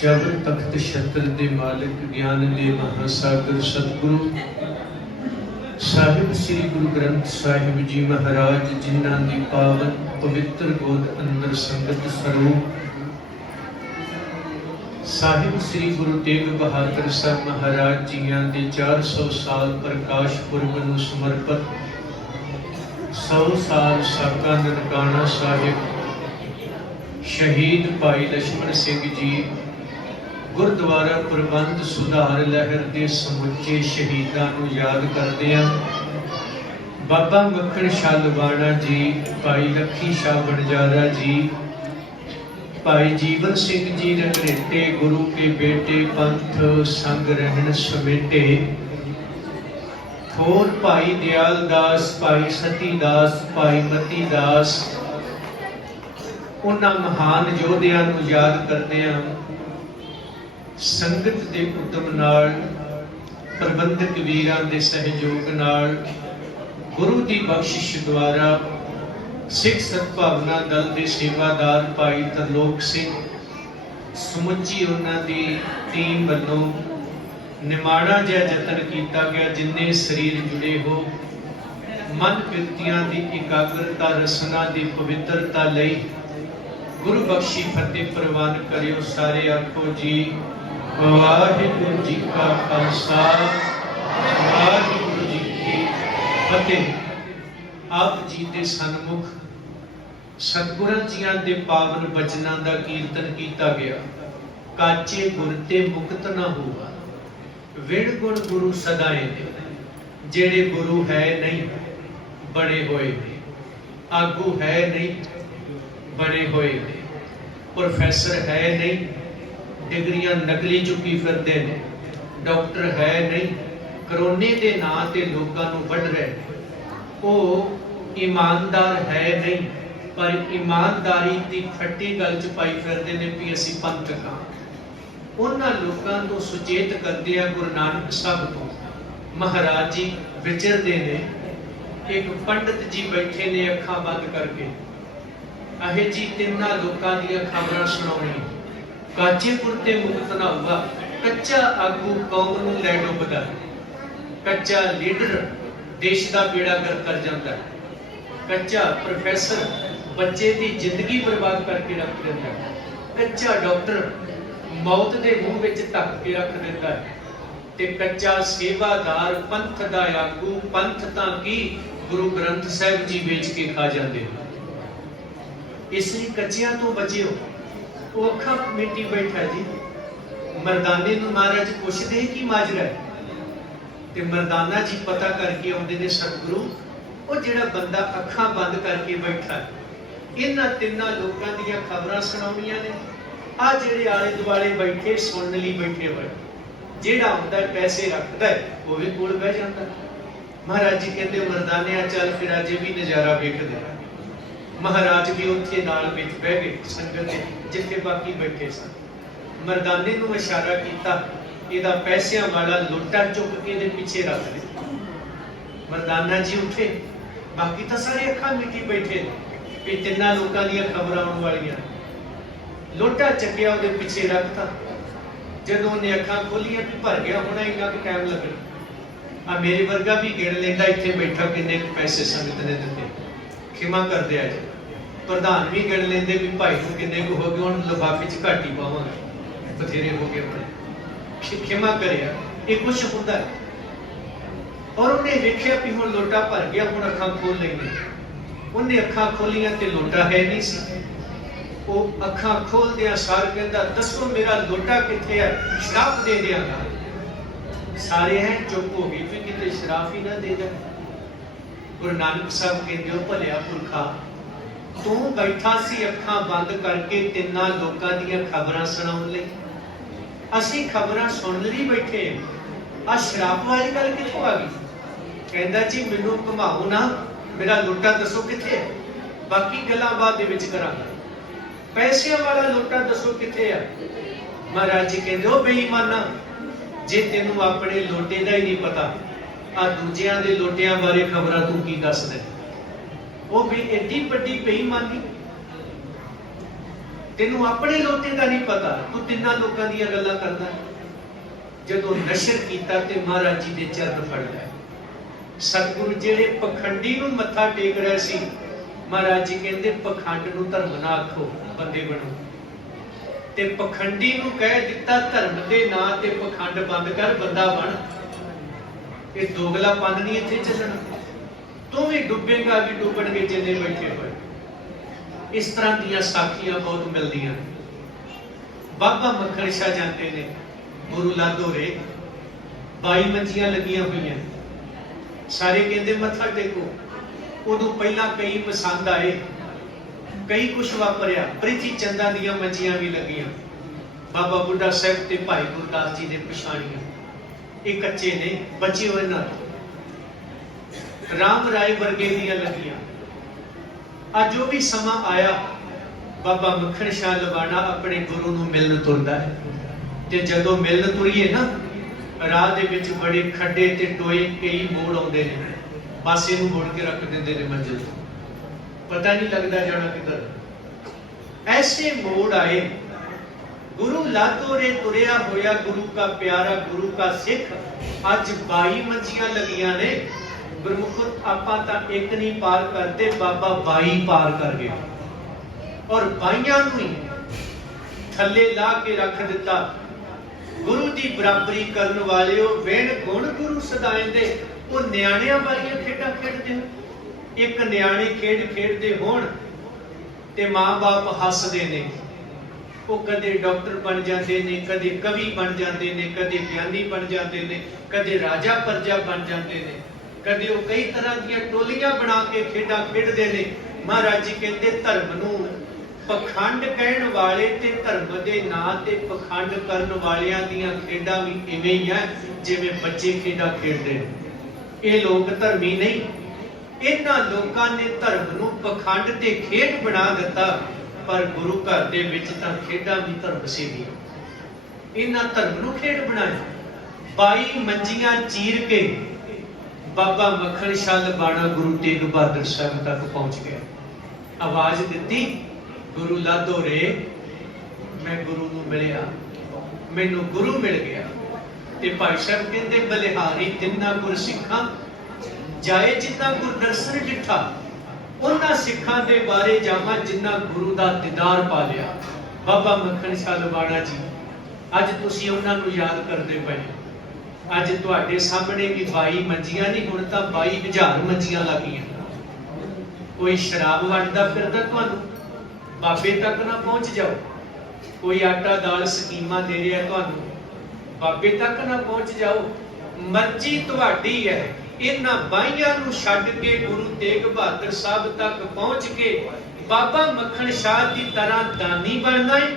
जब तख्त छत्र दे मालिक ज्ञान दे महासागर सतगुरु साहिब श्री गुरु ग्रंथ साहिब जी महाराज जिन्हां दी पावन पवित्र गोद अंदर संगत स्वरूप साहिब श्री गुरु तेग बहादुर साहब महाराज जियां दे 400 साल प्रकाश पुरब नूं समर्पित 100 साल साका ननकाना साहिब शहीद भाई लक्ष्मण सिंह जी गुरुद्वारा प्रबंध सुधार लहर के समुचे शहीदों को याद करते हैं। बाबा मक्खन शाह लवाना जी, भाई लखी शाह बनजारा जी, भाई जीवन सिंह जी रंगरेटे गुरु के बेटे पंथ संग रहन समेटे, होर भाई दयाल दास, भाई सती दास, भाई मती दास, उन्हां महान योद्धियां नूं याद करते हैं। संगत के उद्यम नाल प्रबंधक वीरां दे सहयोग नाल गुरु की बख्शिश द्वारा सिख सद्भावना दल के सेवादार भाई तरलोक सिंह समुची उन्हां दी टीम वल्लों निमाड़ा जिहा यतन किया गया। जिन्ने शरीर जुड़े हो मन बिरतियां की एकाग्रता रसना की पवित्रता लई गुरु बख्शी फतेह प्रवान करियो। सारे आखो जी वाहिगुरु जी का खालसा वाहिगुरु जी की फतेह। आप जी के सन्मुख सतगुरां जियां दे पावन बचनां दा कीर्तन किया गया। काचे गुर ते मुक्त न हुआ, विण गुण गुरु सदाए ने। जेड़े गुरु है नहीं बड़े होए ने, आगू है नहीं बड़े होए ने, प्रोफैसर है नहीं डिग्रियां नकली चुकी फिरते ने, डॉक्टर है नहीं करोने के नां ते लोगों को वढ़ रहे। वो ईमानदार है नहीं पर ईमानदारी की फट्टी गल च पाई फिरते ने भी असी पंथ हाँ। उन्हां लोगों को सुचेत करते हैं गुरु नानक साहब को महाराज जी विचरते ने। एक पंडित जी बैठे ने अखां बंद करके, अहे जी तिन्हां लोगों दी खबरां सुणाउणीਆਂ। काचेपुर ते मुक्त ना हुआ, कच्चा आगू कौम नूं लै डुबदा, कच्चा लीडर देश का बेड़ा गर्क कर जाता है, कच्चा प्रोफैसर बच्चे की जिंदगी बर्बाद करके रख देता है, कच्चा डॉक्टर मौत के मुंह में ढक के रख देता है, ते कच्चा सेवादार पंथ दा आगू पंथ तां की गुरु ग्रंथ साहिब जी बेच के खा जाते हैं। इसलिए कच्चियां तो बचियो। वो अखा मिट्टी बैठा जी, मरदाने नूं महाराज पुछदे की माजरा है, ते मरदाना जी पता करके आउंदे ने सतगुरु वो जिहड़ा बंदा अखा बंद करके बैठा इन्हां तिन्हां लोकां दीयां खबरां सुणाउणीਆਂ ने। आ जिहड़े आले दुआले बैठे सुनन लई बैठे होए, जिहड़ा आउंदा पैसे रखदा है वो भी कोल बह जांदा। महाराज जी कहंदे मरदानिया चल फिर अजे भी नज़ारा वेखदे। महाराज भी उत्थे नाल विच बह गए संगत जिथे बाकी बैठे सन। मरदाने नूं इशारा किया, इहदा पैसिਆਂ वाला लोटा चुक के इहदे पीछे रख दे। मरदाना जी उठे, बाकी तो सारे अखां मिटी बैठे कि तिन्हां लोकां दीयां खबरां आउण वालियां। लोटा चकिया उहदे पीछे रखता। जदों उहने अखां खोलियां भी भर गया होना, इन्ना कि टाइम लगना। आ मेरे वर्गा भी गिण लैंदा इत्थे बैठा किन्ने पैसे संगत ने दित्ते, खिमा कर दिया जी। प्रधान भी गिण लेंदे भी भाई को किन्ने को हो गए, हुण लिफाफे च घट ही पावांगे, बथेरे हो गए अपने, खिमा करिया। ये कुछ हुंदा है। और उन्हें वेखिया भी हुण लोटा भर गया, हुण अखां खोल लैंदे। उन्हें अखां खोलियां ते लोटा है नहीं सी। वो अखां खोलदियां सार कहंदा दसो मेरा लोटा किथे है, शराब दे दियां। सारे हैं चुप हो गए भी किते शराब ही ना दे जाए। गुरु नानक साहब कहंदे हो भलिया पुरखा तू बैठा सी अखां बंद करके तिन्हां लोकां दीयां खबरां सुणाउण लई, असीं खबरां सुण लई बैठे। आ शराब वाली गल कित्थों आ गई? कहंदा जी मैनूं घुमाओ ना, मेरा लोटा दसो किथे है, बाकी गल्लां बाद दे विच करांगा। पैसिਆਂ वाला लोटा दसो किथे है? महाराज जी कहंदे ओ बेईमाना, जे तैनूं अपने लोटे दा ही नहीं पता, आ दूजियां दे लोटियां बारे खबरां तू की दस दे। वो भी एडी वड्डी बेईमानी। तेनू अपने लोटे का नहीं पता, तू तिन्ना लोगों दी गल्लां करदा। जदों नशर कीता ते महाराज जी दे चरण फड़ लए। सतगुरु जेड़े पखंडी नूं मत्था टेक रहे सी, महाराज जी कहंदे पखंड नूं धर्म ना आखो, बंदे बनो। ते पखंडी नूं कह दिता धर्म दे नां ते पखंड बंद कर, बंदा बन। ये दोगलापन नहीं इत्थे चलना। तू भी डुबेगा भी डुबणगे जिन्ने बैठे होए। इस तरह दीयां साखियां बहुत मिलदियां। बाबा मक्खण शाह जाते ने गुरु लाधोरे, 22 मंजियां लगियां हुई, सारे कहते मत्था टेको। उदों पहला कई पसंद आए, कई कुछ वापरिया। प्रीति चंदा दियां मंजियां भी लगियां। बाबा बुढ़ा साहब ते भाई गुरदास जी ने पछाणियां, ये कच्चे ने, बचे हुए ना। राम राय वर्गे दियां लगियां। अज जो भी समा आया, बाबा मक्खण शाह लवाना अपने गुरु नूं मिलन तुरदा है। ते जदों मिलन तुरीए ना, राह दे विच बड़े खड्डे ते टोए, कई मोड़ आउंदे ने, पासे नूं मोड़ के रख दिंदे ने मंजिल तो, पता नहीं लगदा जाना किधर। ऐसे मोड़ आए। गुरु लाधोरे तुरिया होया गुरु का प्यारा, गुरु का सिख। अज 22 मंजियां लगियां ने। गुरमुखो आपां तां एक नहीं पार करते, बाबा 22 पार कर गया। और 22 नूं ही थल्ले ला के रख दिता। गुरु की बराबरी करने वाले वेण गुण गुरु सदाएंदे। वो न्याणियां वालियां खेडां खेडदे हो। एक न्याणे खेड खेडदे होण ते मां बाप हसदे ने। वो कदे डॉक्टर बन जाते ने, कदे कवि बन जाते ने, कदे ज्ञानी बन जाते ने, कदे राजा प्रजा बन जाते ने, कदे वो कई तरह दी टोलियां बना के खेडां खेडदे ने। महाराज जी कहते धर्म नूं पखंड कहण वाले ते धर्म दे नां ते पखंड करन वालियां दीयां खेडां भी इवें ही है जिवें बच्चे खेडां खेडदे ने। ये लोग धर्मी नहीं। इन्हां लोकां ने धर्म नूं पखंड ते खेड बना दिता। पर गुरु घर दे विच तां खेडां भी धर्म सीगियां। इन्हां धर्म नूं खेड बनाया। 22 मंजियां चीर के बाबा मक्खण शाह लबाणा गुरु तेग बहादुर साहब तक पहुंच गया। आवाज दिती, गुरु लाधोरे, मैं गुरु नूं मिलिया, मैनू गुरु मिल गया। ते भाई साहब कहंदे बलिहारी तिन्ना गुर सिखां जाए जिन्ना गुर दर्शन डिठा। उन्हां सिखां दे बारे जावां जिन्ना गुरु दा दीदार पा लिया। बाबा मक्खण शाह लबाणा जी, अज तुसीं उन्हां नूं याद करदे पए। अज तुहाडे सामने भी 22 मंजियां नहीं, हुण तां 22,000 मंजियां लगियां। कोई शराब वंडदा फिरदा तुहानूं, बाबे तक ना पहुंच जाओ। कोई आटा दाल स्कीमां दे रहा तुहानूं, बाबे तक ना पहुंच जाओ। मर्जी तुहाडी है। इन्हां 22 नूं छड्ड के गुरु तेग बहादुर साहब तक पहुंच के बाबा मक्खण शाह की तरह दानी बनना है,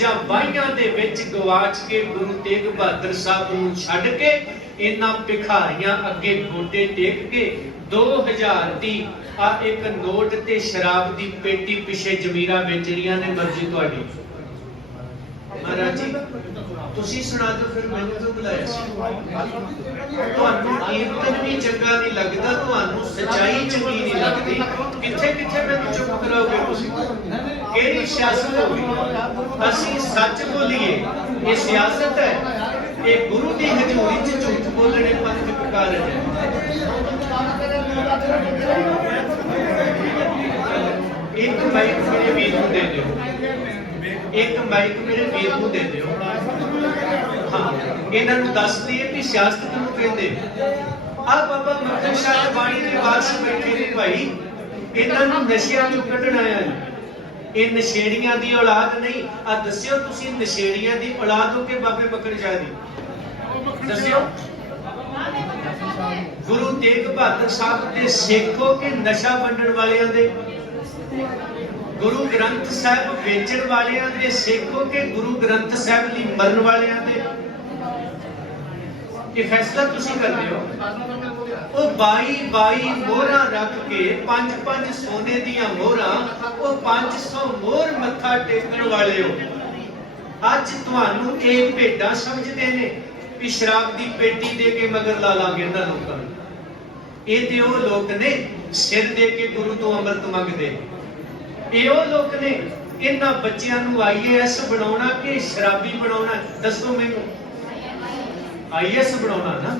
जां 22 दे विच गवाच के गुरु तेग बहादुर साहब नूं छड्ड के इन्हां भिखारियां अगे गोडे टेक के 2000 दी आ एक नोट ते शराब दी पेटी पिछे जमीरा बेच रहियां ने। मर्जी तुहाडी। महाराज जी तुसी सुना दो, फिर मैंने तो बुलाया सी। तुहानू कीर्तन भी चंगा नहीं लगदा, तुहानू सच्चाई चंगी नहीं लगदी। किथे किथे मैनू चुप कराओगे तुसी? केड़ी सियासत होगी? असीं सच बोलीए, ये सियासत है। ये गुरु दी हजूरी च झूठ बोलने पंथ कारज है। एक माइक मेरे वीर नूं दे दिओ, एक माइक मेरे वीर नूं दे दिओ। हाँ, इन्हां नूं दस दईए कि सियासत किहनूं कहंदे। आ बाबा मक्खण शाह बाणी दे वारस बैठे ने भाई, इन्हां नूं नशिਆਂ चों कढणा है। ये नशेड़ियां दी औलाद नहीं। आ दस्सिओ तुसीं नशेड़ियां दी औलाद हो के बाबे मक्खण शाह दी? दस्सिओ। गुरु तेग बहादुर साहब दे सिखो के नशा वंडण वालियां दे? गुरु ग्रंथ साहब वेचण वालियां दे सिखो के गुरु ग्रंथ साहब लई मरण वालियां दे? ये फैसला तुसी करदे हो। वो 22 मोहरां रख के 5 सोने दियां मोहरां, वो 500 मोहर मत्था टेकण वाले हो। अज तुहानू ये भेडां समझदे ने कि शराब दी पेटी दे के मगर ला लांगे इन्हां लोकां नूं। ये ते वो लोग ने सिर दे के गुरु तो अमृत मंगदे। ये वो लोग ने इन्हां बच्चियां नूं IAS बनाउणा कि शराबी बनाउणा? दसो मैनूं। IAS बनाउणा ना।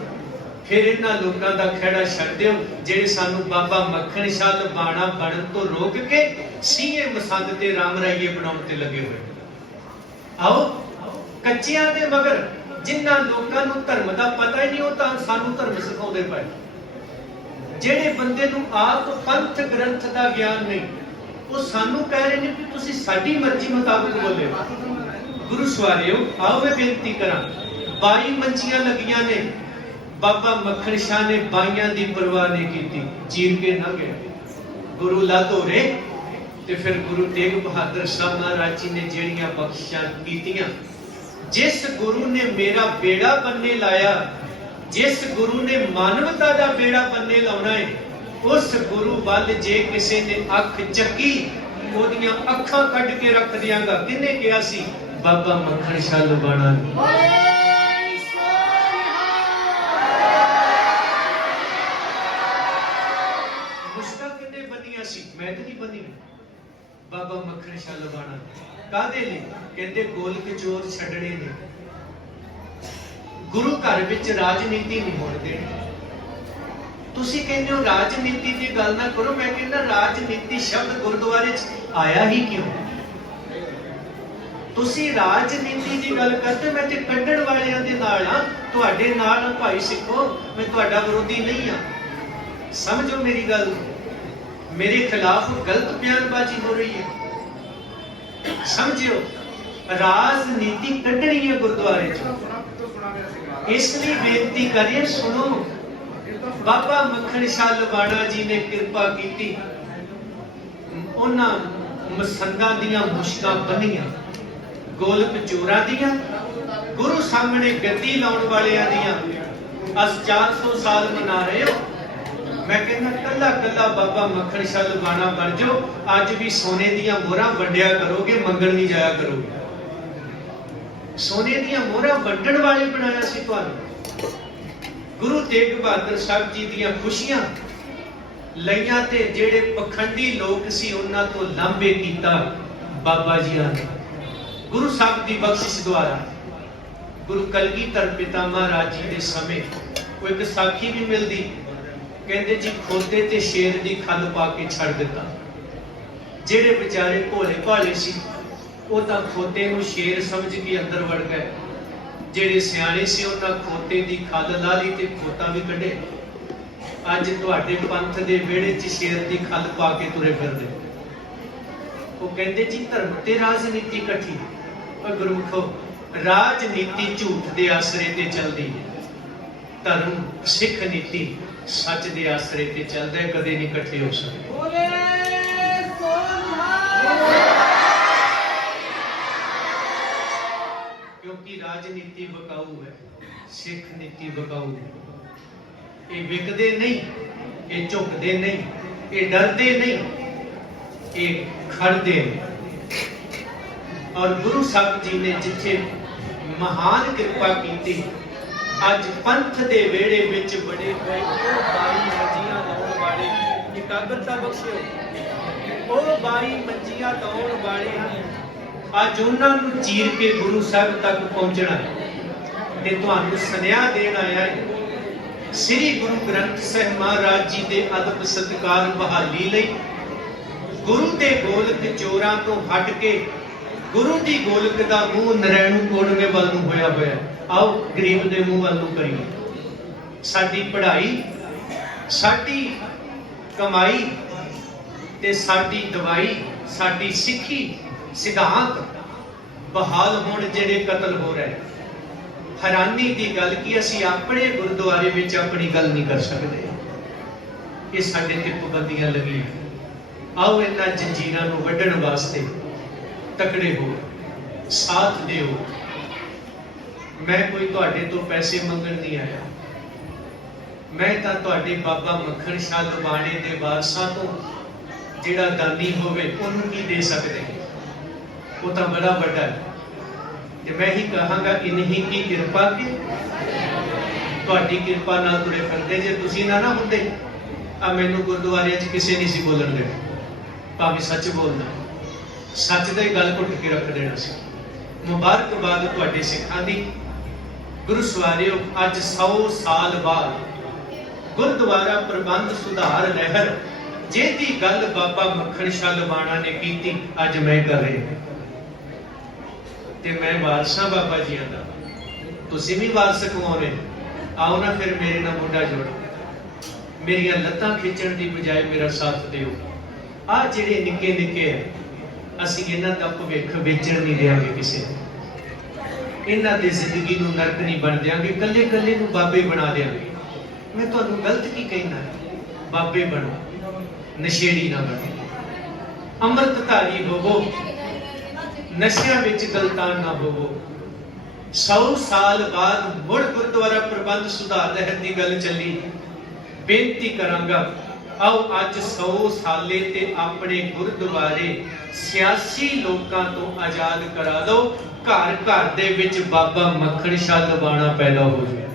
फिर इन्हां लोकां दा खैड़ा छड्ड दिओ ਜਿਹੜੇ ਸਾਨੂੰ बाबा मक्खन शाह लुबाणा बनन तो रोक के सीए मसंद ते राम राइए बनाउण ते लगे होए। आओ कच्चियां दे मगर जिन्हां लोकां नूं धर्म दा पता ही नहीं, ਉਹ ਤਾਂ ਸਾਨੂੰ ਧਰਮ ਸਿਖਾਉਂਦੇ ਪਏ। ਜਿਹੜੇ ਬੰਦੇ ਨੂੰ ਆਪ ਪੰਥ ਗ੍ਰੰਥ ਦਾ ਗਿਆਨ ਨਹੀਂ, ਉਹ ਸਾਨੂੰ ਕਹਿ ਰਹੇ ਨੇ ਕਿ ਤੁਸੀਂ ਸਾਡੀ ਮਰਜ਼ੀ ਮੁਤਾਬਕ ਬੋਲੇ। ਗੁਰੂ ਸਵਾਰਿਓ, ਆਓ ਮੈਂ ਬੇਨਤੀ ਕਰਾਂ, 22 ਮੰਜੀਆਂ ਲੱਗੀਆਂ ਨੇ, बाबा मक्खन शाह ने 22 की परवाह नहीं की, चीर के ना गया। गुरु ला धोरे ते फिर गुरु तेग बहादुर साहब महाराज जी ने जेड़ियां बख्शिशां कीतियां, जिस गुरु ने मेरा बेड़ा बनने लाया, जिस गुरु ने मानवता का बेड़ा बनने लाना है, उस गुरु वाल जे किसी ने अख चकी, ओदियां अखां कढ के रख दियांगा। किन्ने कहा सी? बाबा मक्खन शाह लुबाणा ने। मैं तो नहीं बनी। बाबा मक्खन शाह लुबाणा कादे लई? कहंदे गोलक चोर छड्डणे ने, गुरु घर विच राजनीति नहीं होण देनी। तुसीं कहंदे हो राजनीति दी गल ना करो, मैं कहंदा राजनीति शब्द गुरुद्वारे च आया ही क्यों? तुसीं राजनीति दी गल करदे, मैं ते कड्ढण वालियां दे नाल हां, तुहाडे नाल भाई सिखो, मैं तुहाडा विरोधी नहीं हां। समझो मेरी गल, मेरे खिलाफ गलत बयानबाजी हो रही है। समझियो, राजनीति कढ़नी है गुरुद्वारे च। इसलिए बेनती करिए, सुनो, बाबा मक्खन शाह लुबाणा जी ने कृपा की, उन्हां मसंदां दियां मुश्कां बनियां, गोलक चोरां दियां, गुरु सामने गद्दी लाउण वालियां दियां। अस 400 साल मना रहे हो। मैं कहना कला कला बाबा मक्खन शाह लुबाणा बन जाओ, अज भी सोने दियां मोहरां वंडिया करोगे, मंगण नहीं जाया करोगे। सोने दियां मोहरां वंडण वाले बनाया सी तुहानूं। गुरु तेग बहादुर साहब जी दियां खुशियां लईयां ते जेड़े पखंडी लोग सी उन्हां तो लांभे कीता बाबा जियां ने। गुरु साहब दी बख्शिश द्वारा गुरु कलगीधर पिता महाराज जी दे समय कोई एक साखी भी मिलदी, कहते जी खोते ते शेर दी खल पा के छड़ दिता। जेड़े बेचारे भोले भाले सी, वो तां खोते नूं शेर समझ के अंदर वड़ गए। जेड़े सियाणे सी, उन्हां खोते दी खल ला ली ते खोता भी कढे। अज तुहाडे पंथ दे विहड़े च शेर दी खल पा के तुरे फिरदे। वो कहंदे जी धर्म ते राजनीति इकट्ठी। पर गुरमुखो, राजनीति झूठ दे आसरे ते चलदी है, धर्म सिख नीति सच दे आसरे ते चलदा है, कदे नहीं इकट्ठे हो सकते। क्योंकि राजनीति बकाऊ है, सिख नीति बकाऊ है। ये विकदे नहीं, ये झुकदे नहीं, ये डरदे नहीं, ये खड़दे नहीं। और गुरु साहब जी ने जिथे महान कृपा की, अज पंथ दे वेड़े विच बड़े होए 22 मंजियां लाउण वाले, एकाग्रता बख्शिओ, ਉਹ 22 ਮੰਜੀਆਂ ਲਾਉਣ ਵਾਲੇ ਅੱਜ ਉਹਨਾਂ ਨੂੰ ਚੀਰ ਕੇ ਗੁਰੂ ਸਾਹਿਬ ਤੱਕ ਪਹੁੰਚਣਾ ਤੇ ਤੁਹਾਨੂੰ ਸੁਨੇਹਾ ਦੇਣ ਆਇਆ ਹੈ। ਸ੍ਰੀ ਗੁਰੂ ਗ੍ਰੰਥ ਸਾਹਿਬ ਮਹਾਰਾਜ ਜੀ ਦੇ ਅਦਬ ਸਤਿਕਾਰ ਬਹਾਲੀ ਲਈ ਗੁਰੂ ਦੇ ਗੋਲਕ ਚੋਰਾਂ ਤੋਂ ਹਟ ਕੇ ਗੁਰੂ ਦੀ ਗੋਲਕ ਦਾ ਮੂੰਹ ਨਰੈਣੂ ਕੋੜਵੇਂ ਵੱਲ ਨੂੰ ਹੋਇਆ ਹੋਇਆ। आओ गरीब दे मुंह वाल करिए। साडी पढ़ाई, साडी कमाई ते साडी दवाई, साडी सिक्खी, सिद्धांत बहाल होने जेड़े कतल हो रहे। हैरानी की गल कि असी अपने गुरुद्वारे विच अपनी गल नहीं कर सकते। ये साडे ते पाबंदियां लगी। आओ इन्हां जंजीरां नूं वड्ढण वास्ते तकड़े हो, साथ दिओ। मैं कोई तुहाडे तो पैसे मंगण नहीं आया, मैं तां तुहाडे बाबा मक्खन शाह लुबाणे दे वारसां तो जिहड़ा दानी होवे उहनूं की दे सकदे, वो तां बड़ा वड्डा है। ते मैं ही कहांगा इन्हीं की कृपा के तुहाडी कृपा नाल तुरे फिरदे। जे तुसीं ना हुंदे आ मैनूं गुरुद्वारे च किसे नहीं सी बोलण देना, भावें सच बोलदा। सच दी गल घुट के रख देना सी। मुबारकबाद तुहाडे सिखां दी। गुरु सवारियो, अज 100 साल बाद गुरुद्वारा प्रबंध सुधार लहर जिहदी गल बाबा मक्खण शाह लवाणा ने कीती, अज मैं कर रहा ते मैं वारसा बाबा जी दा, तुसीं भी वारस कमाउने। आओ ना फिर मेरे नाल मुंडा जोड़ो, मेरिया लत्तां खिंचण दी बजाय मेरा साथ दिओ। आ जिहड़े निक्के निक्के असीं इन्हां दा भविख वेचण नहीं देंगे किसे नूं, इन्हां दी जिंदगी नूं नरक नहीं बन देंगे, कल्ले कल्ले नूं बाबे बना देंगे। मैं तुहानूं गलत की कहना, बाबे बनो, नशेड़ी ना बनो, अमृतधारी होवो, नशियां विच गलतान ना होवो। 100 साल बाद मुड़ गुरुद्वारा प्रबंध सुधार लहर की गल चली। बेनती करांगा, आओ अज 100 साले ते अपने गुरुद्वारे सियासी लोकां तो आजाद करा दो। घर घर दे विच बाबा मक्खण शाह लवाणा पैदा हो जाए।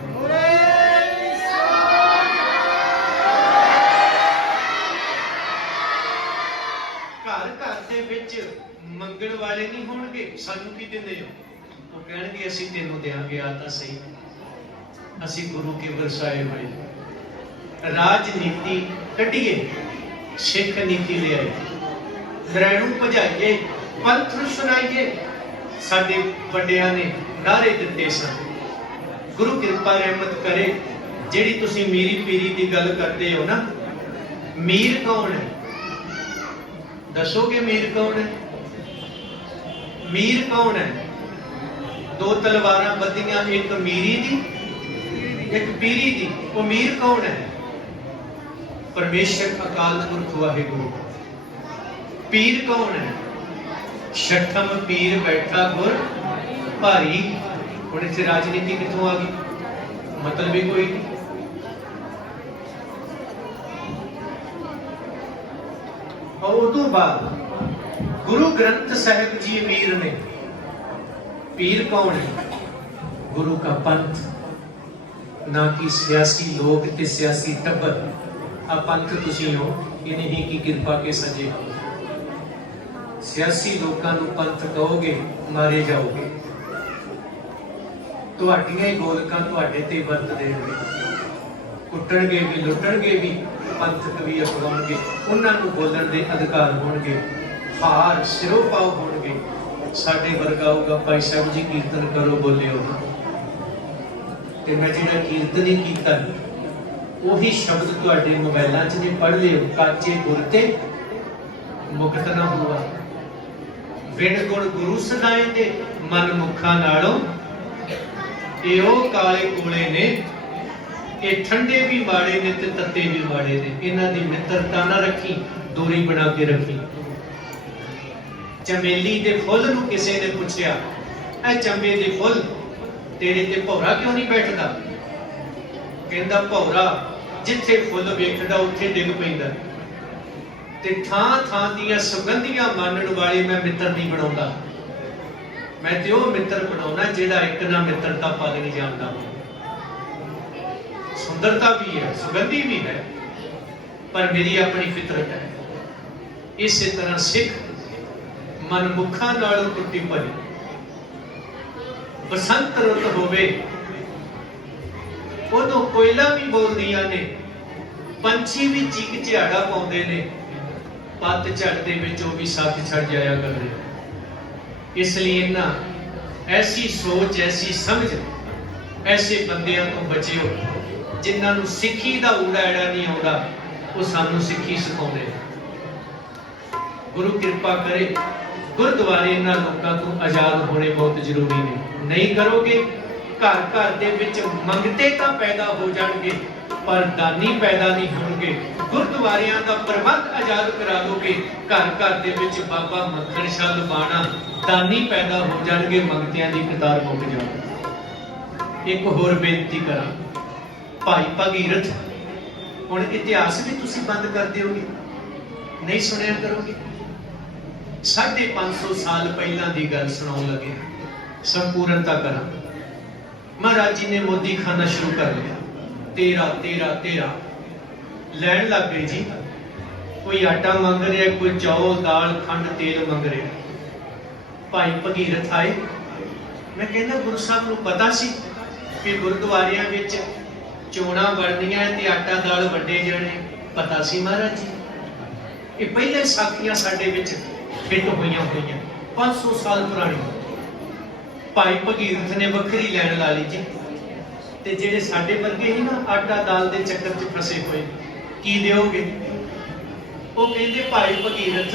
घर घर दे विच मंगण वाले नहीं होणगे, सानू की दिंदे हो, वो कहणगे असीं तैनूं देंगे। आ तां सही, असीं गुरु के वरसाए होए। राजनीति कढ़िए, सिख नीति ले आए, ग्रहणों भजाइए, पंथ सुनाइए। साडे वड्डियां ने नारे दिते सन। गुरु कृपा रहमत करे, जिहड़ी तुसीं मीरी पीरी की गल करते हो ना, मीर कौन है? दसोगे मीर कौन है? मीर कौन है? 2 तलवारां बधियां, एक मीरी दी, एक पीरी दी। वो मीर कौन है? परमेश्वर अकाल पुरख वाहिगुरु। पीर कौन है? छठम पीर बैठा गुर भारी। हुण इत्थे राजनीति कित्थों आ गई? मतलब भी कोई नहीं। और उदों बाद गुरु ग्रंथ साहिब जी मीर ने। पीर कौन है? गुरु का पंथ, ना कि सियासी लोग ते सियासी टब्बर। आ पंथ तुसीं हो, इन्हीं की कृपा के सजे हो। सियासी लोगों नूं पंथ कहोगे, मारे जाओगे। तुहाडीआं ही गोलकां तुहाडे ते वरत देणगे, कुੱਟਣਗੇ भी, लुੱਟਣਗੇ भी, पंथक भी अपनाउणगे। उन्हां नूं बोलण दे अधिकार होणगे, हार सिरों पाओ होणगे। साडे वर्गा होगा, भाई साहब जी कीर्तन करो, बोलिओ ना। ते मैं जिहड़ा कीर्तन ही कीता, ਉਹੀ ਸ਼ਬਦ ਤੁਹਾਡੇ ਮੋਬਾਈਲਾਂ 'ਚ ਨੇ ਪੜ੍ਹ ਲਿਓ। ਕਾਚੇ ਗੁਰ ਤੇ ਮੁਕਤ ਨਾ ਹੋਆ, ਵਿਣ ਗੁਣ ਗੁਰੂ ਸਦਾਏ ਤੇ ਮਨ ਮੁਖਾਂ ਨਾਲੋਂ। ਇਹ ਉਹ ਕਾਲੇ ਕੋਲੇ ਨੇ, ਇਹ ਠੰਡੇ ਵੀ ਮਾੜੇ ਨੇ ਤੇ ਤੱਤੇ ਵੀ ਮਾੜੇ ਨੇ। ਇਹਨਾਂ ਦੀ ਮਿੱਤਰਤਾ ਨਾ ਰੱਖੀ, ਦੂਰੀ ਬਣਾ ਕੇ ਰੱਖੀ। ਚਮੇਲੀ ਦੇ ਫੁੱਲ ਨੂੰ ਕਿਸੇ ਨੇ ਪੁੱਛਿਆ, ਇਹ ਚੰਬੇ ਦੇ ਫੁੱਲ ਤੇਰੇ ਤੇ ਭੌਰਾ ਕਿਉਂ ਨਹੀਂ ਬੈਠਦਾ? ਕਹਿੰਦਾ ਭੌਰਾ ਜਿੱਥੇ ਫੁੱਲ ਵੇਖਦਾ ਉੱਥੇ ਡਿੱਗ ਪੈਂਦਾ, ਤੇ ਥਾਂ ਥਾਂ ਦੀਆਂ ਸੁਗੰਧੀਆਂ ਮਾਨਣ ਵਾਲੇ ਮੈਂ ਮਿੱਤਰ ਨਹੀਂ ਬਣਾਉਂਦਾ। ਮੈਂ ਤੇ ਉਹ ਮਿੱਤਰ ਬਣਾਉਣਾ ਜਿਹੜਾ ਇੱਕ ਨਾ ਮਿੱਤਰਤਾ ਪਾਲਣੀ ਜਾਣਦਾ। ਸੁੰਦਰਤਾ ਵੀ ਹੈ, ਸੁਗੰਧੀ ਵੀ ਹੈ, ਪਰ ਮੇਰੀ ਆਪਣੀ ਫਿਤਰਤ ਹੈ। ਇਸੇ ਤਰ੍ਹਾਂ ਸਿੱਖ ਮਨਮੁਖਾਂ ਨਾਲ ਟੁੱਟੀ ਭਰੀ। ਬਸੰਤ ਰੁੱਤ ਹੋਵੇ, ਉਦੋਂ ਕੋਇਲਾਂ ਵੀ ਬੋਲਦੀਆਂ ਨੇ, ਪੰਛੀ ਵੀ ਚੀਕ ਝਿਆੜਾ ਪਾਉਂਦੇ ਨੇ। ਪੱਤ ਝੜ ਦੇ ਵਿੱਚ ਉਹ ਵੀ ਸਾਥ ਛੱਡ ਜਾਇਆ ਕਰਦੇ। ਇਸ ਲਈ ਇਹਨਾਂ ਐਸੀ ਸੋਚ, ਐਸੀ ਸਮਝ, ਐਸੇ ਬੰਦਿਆਂ ਤੋਂ ਬਚਿਓ ਜਿਨ੍ਹਾਂ ਨੂੰ ਸਿੱਖੀ ਦਾ ਊੜਾ ਐੜਾ ਨਹੀਂ ਆਉਂਦਾ। ਉਹ ਸਾਨੂੰ ਸਿੱਖੀ ਸਿਖਾਉਂਦੇ। ਗੁਰੂ ਕਿਰਪਾ ਕਰੇ, ਗੁਰਦੁਆਰੇ ਇਹਨਾਂ ਲੋਕਾਂ ਤੋਂ ਆਜ਼ਾਦ ਹੋਣੇ ਬਹੁਤ ਜ਼ਰੂਰੀ ਨੇ। ਨਹੀਂ ਕਰੋਗੇ, घर घर दे विच मंगते तां पैदा हो जाणगे, पर दानी पैदा नहीं होणगे। गुरुद्वारियां दा प्रबंध आजाद करा दोगे, घर घर दे विच बाबा मक्खण शाह लवाणा दानी पैदा हो जाणगे, मंगतियां दी कतार मुक जाऊगी। एक होर बेनती करा, भाई भगीरथ, हुण इतिहास भी तुसीं बंद कर दिओगे, नहीं सुनिया करोगे। 550 साल पहलां दी गल सुणाउण लगे, संपूर्णता करा। महाराज जी ने मोदी खाना शुरू कर लिया। 13 13 13 लैन लग गए जी। कोई आटा मंग रहा, कोई चौल दाल खंड तेल मंग रहा। भाई भगीरथ आए। मैं कहना गुरु साहब नूं पता सी कि गुरुद्वारियां विच चोणां बननियां ते आटा दाल वंडे जाणे, पता सी महाराज जी। ये पहले साखियां साडे विच फिट होईयां 500 साल पुरानी। भाई भगीरथ ने वखरी लैन ला ली जी, ते जेड़े साडे वर्गे ही ना आटा दाल दे चक्कर च फसे होए, की दिओगे? वो कहंदे भाई भगीरथ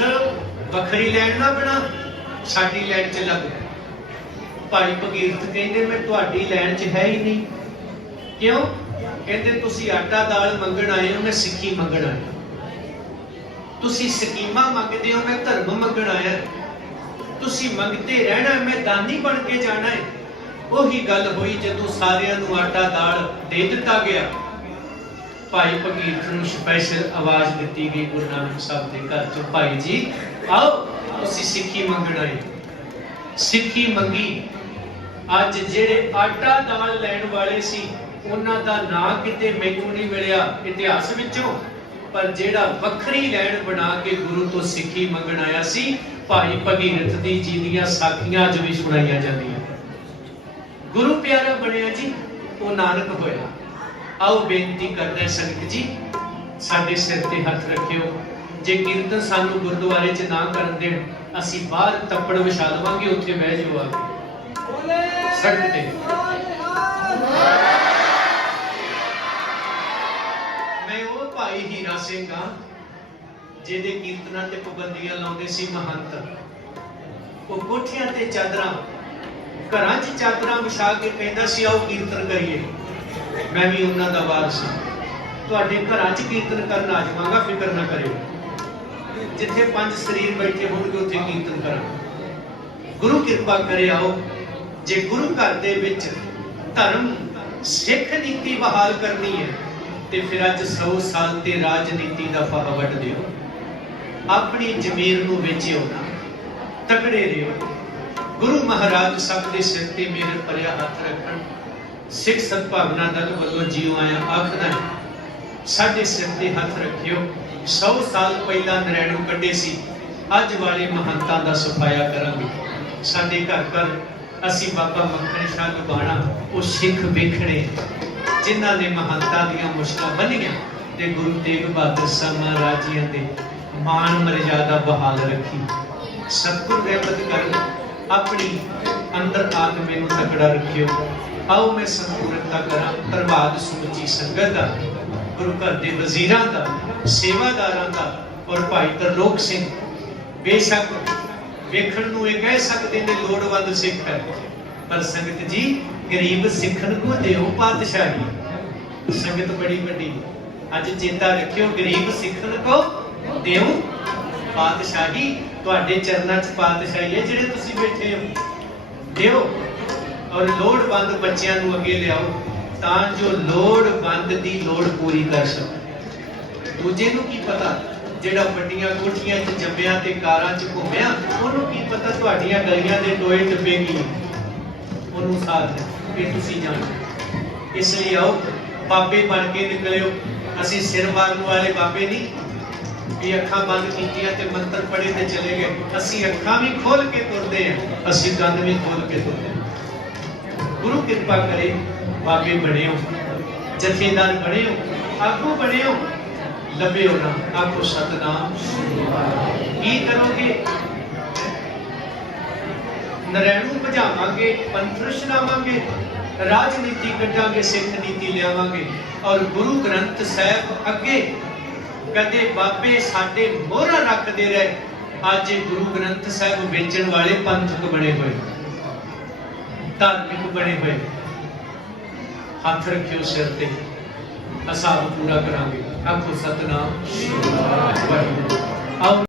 वखरी लैन ना बना, साडी लैन च लग। भाई भगीरथ कहंदे मैं तुहाडी लैन च है ही नहीं। क्यों? कहंदे तुसी आटा दाल मंगण आए हो, मैं सिੱਖੀ मंगण आया। तुसी स्कीमां मंगदे हो, मैं धर्म मंगण आया। तुसी मंगते रहना, मैं दानी बन के जाना है। ਉਹੀ ਗੱਲ ਹੋਈ ਜਦੋਂ ਸਾਰਿਆਂ ਨੂੰ ਆਟਾ ਦਾਲ ਦੇ ਦਿੱਤਾ ਗਿਆ। ਭਾਈ ਭਗੀਰਥ ਨੂੰ ਸਪੈਸ਼ਲ ਆਵਾਜ਼ ਦਿੱਤੀ ਗਈ ਗੁਰੂ ਨਾਨਕ ਸਾਹਿਬ ਦੇ ਘਰ ਚ, ਭਾਈ ਜੀ ਆਓ ਤੁਸੀਂ ਸਿੱਖੀ ਮੰਗਣ ਆਏ। ਸਿੱਖੀ ਮੰਗੀ। ਅੱਜ ਜਿਹੜੇ ਆਟਾ ਦਾਲ ਲੈਣ ਵਾਲੇ ਸੀ ਉਹਨਾਂ ਦਾ ਨਾਂ ਕਿਤੇ ਮੈਨੂੰ ਨਹੀਂ ਮਿਲਿਆ ਇਤਿਹਾਸ ਵਿੱਚੋਂ, ਪਰ ਜਿਹੜਾ ਵੱਖਰੀ ਲੈਣ ਬਣਾ ਕੇ ਗੁਰੂ ਤੋਂ ਸਿੱਖੀ ਮੰਗਣ ਆਇਆ ਸੀ, ਭਾਈ ਭਗੀਰਥ ਦੀ ਜੀ ਦੀਆਂ ਸਾਖੀਆਂ ਅੱਜ ਵੀ ਸੁਣਾਈਆਂ ਜਾਂਦੀਆਂ। गुरु प्यारा बनया जी, वो नानक होया। आओ बेनती करदा संगत जी, साडे सिर ते हथ रखियो। जे कीर्तन सानू गुरुद्वारे च ना करन देण, असीं बाहर तप्पड़ विछा लवांगे, उत्थे बह जाओ आके सड़क ते। मैं वो भाई हीरा सिंह हां जिहदे कीर्तनां ते पाबंदियां लाउंदे सी महंत। वो कोठियां ते चादरां घरां च चादरां विछा के कहंदा सी आओ कीर्तन करिए। मैं भी उन्हां दा वारस हां, तुहाडे घरां च कीर्तन करन आ जावांगा, फिकर ना करियो। जिथे 5 शरीर बैठे होणगे उत्थे कीर्तन करांगे। गुरु किरपा करे आओ। जे गुरु घर दे विच धर्म सिख नीति बहाल करनी है ते फिर अज 100 साल ते राजनीति दा फाहा वड्ड दिओ। अपनी जमीर नूं वेचिओ ना, तगड़े रहिओ। गुरु महाराज सब दे सिर ते मेहर भरिया हथ रखण। सिख सद्भावना दल वल्लों जीओ आया आखदा है, साडे सिर ते हथ रखियो। 100 साल पहला नरैणों कड्डे सी, अज वाले महंतां दा सफाया करांगे। साडे घर घर असीं बाबा मक्खण शाह लुबाणा वो सिख वेखणे जिन्हां ने महंतां दीयां मुश्किलां बन्नियां ते गुरु तेग बहादुर साहब महाराज जी दे मान मर्यादा बहाल रखी। सतगुर रहमत कर अपनी अंदर आके मैनू तकड़ा रखियो। आओ मैं संपूर्णता करा प्रभात सुची संगत दा, गुरु घर दे वजीरां दा, सेवादारां दा और भाई तरलोक सिंह। बेशक वेखण नूं इह कह सकदे ने लोड़वंद सिख है, पर संगत जी गरीब सिखन को देओ पातशाही। संगत बड़ी वड्डी अज चेता रखियो, गरीब सिखन को देओ पातशाही। तुहाडे चरनां च पातशाही है जिहड़े तुसीं बैठे हो, दिओ। और लोड़वंद बच्चियां नूं अगे लिआओ तां जो लोड़वंद दी लोड़ पूरी कर सके। दूजे नूं की पता जिहड़ा वड्डियां कोठियां च जंमिया ते कारां च घुमिया, ओनूं की पता तुहाडीआं गलियां दे टोए टप्पे की ओनूं साथ ये तुसीं जाणो। इसलिए आओ बाबे बन के निकलिओ। असीं सिर मारन वाले बाबे नहीं कि अखां बंद कीतियां ते मंत्र पढ़े ते चले गए। असीं अखां भी खोल के तुरदे हैं, असीं कंन भी खोल के तुरदे हैं। गुरु किरपा करे बाबे बने हो, जथेदार बने हो, आगू बने हो, लभे हो ना आखो सतनाम। की करोगे? नरैणू भजावांगे, पंथ छड़ावांगे, राजनीति कढांगे, सिख नीति लियावांगे। और गुरु ग्रंथ साहिब अगे कदे बाबे साडे मोहरा रखते रहे। आज गुरु ग्रंथ साहिब बेचण वाले पंथक बने हुए, धार्मिक बने हुए। हाथ रखियो सिर ते, हिसाब पूरा करांगे। आखो सतनाम। आओ